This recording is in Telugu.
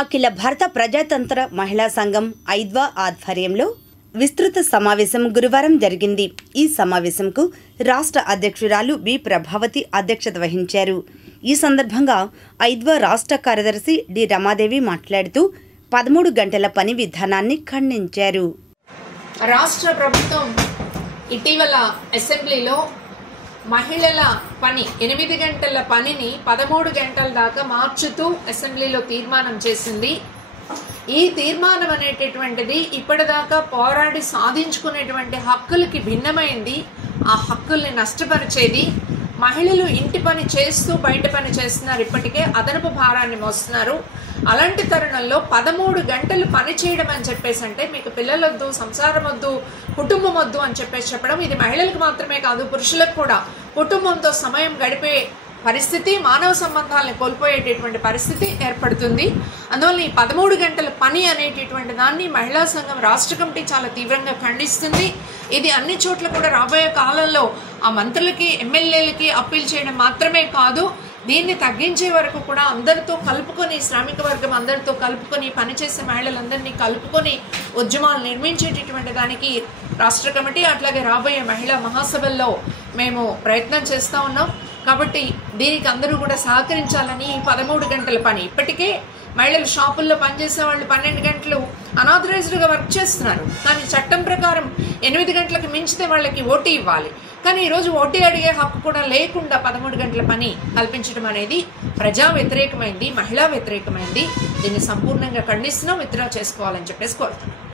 అఖిల భారత ప్రజాతంత్ర మహిళా సంఘం ఐద్వా ఆధ్వర్యంలో విస్తృత సమావేశం గురువారం జరిగింది. ఈ సమావేశంకు రాష్ట్ర అధ్యక్షురాలు బి ప్రభావతి అధ్యక్షత వహించారు. ఈ సందర్భంగా ఐద్వా రాష్ట్ర కార్యదర్శి డి రమాదేవి మాట్లాడుతూ 13 గంటల పని విధానాన్ని ఖండించారు. రాష్ట్ర ప్రభుత్వం ఇటీవల అసెంబ్లీలో మహిళల పని 8 గంటల పనిని 13 గంటల దాకా మార్చుతూ అసెంబ్లీలో తీర్మానం చేసింది. ఈ తీర్మానం అనేటటువంటిది ఇప్పటిదాకా పోరాడి సాధించుకునేటువంటి హక్కులకి భిన్నమైంది. ఆ హక్కుల్ని నష్టపరిచేది. మహిళలు ఇంటి పని చేస్తూ బయట పని చేస్తున్నారు, ఇప్పటికే అదనపు భారాన్ని మోస్తున్నారు. అలాంటి తరుణంలో 13 గంటలు పని చేయడం అని చెప్పేసి అంటే మీకు పిల్లలొద్దు, సంసారం వద్దు, కుటుంబం వద్దు అని చెప్పడం ఇది మహిళలకు మాత్రమే కాదు, పురుషులకు కూడా కుటుంబంతో సమయం గడిపే పరిస్థితి, మానవ సంబంధాలను కోల్పోయేటటువంటి పరిస్థితి ఏర్పడుతుంది. అందువల్ల ఈ 13 గంటల పని అనేటటువంటి దాన్ని మహిళా సంఘం రాష్ట్ర కమిటీ చాలా తీవ్రంగా ఖండిస్తుంది. ఇది అన్ని చోట్ల కూడా రాబోయే కాలంలో ఆ మంత్రులకి, ఎమ్మెల్యేలకి అప్పీల్ చేయడం మాత్రమే కాదు, దీన్ని తగ్గించే వరకు కూడా అందరితో కలుపుకొని, శ్రామిక వర్గం అందరితో కలుపుకొని, పనిచేసే మహిళలందరినీ కలుపుకొని ఉద్యమాలు నిర్మించేటటువంటి దానికి రాష్ట్ర కమిటీ అట్లాగే రాబోయే మహిళా మహాసభల్లో మేము ప్రయత్నం చేస్తూ ఉన్నాం. కాబట్టి దీనికి అందరూ కూడా సహకరించాలని 13 గంటల పని, ఇప్పటికే మహిళలు షాపుల్లో పనిచేసే వాళ్ళు 12 గంటలు అనాథరైజ్డ్గా వర్క్ చేస్తున్నారు. కానీ చట్టం ప్రకారం 8 గంటలకు మించితే వాళ్ళకి ఓటీ ఇవ్వాలి. కానీ ఈరోజు ఓటీ అడిగే హక్కు కూడా లేకుండా 13 గంటల పని కల్పించడం అనేది ప్రజా వ్యతిరేకమైంది, మహిళా వ్యతిరేకమైంది. దీన్ని సంపూర్ణంగా ఖండిస్తున్నాం, విత్డ్రా చేసుకోవాలని చెప్పేసి కోరుతున్నాం.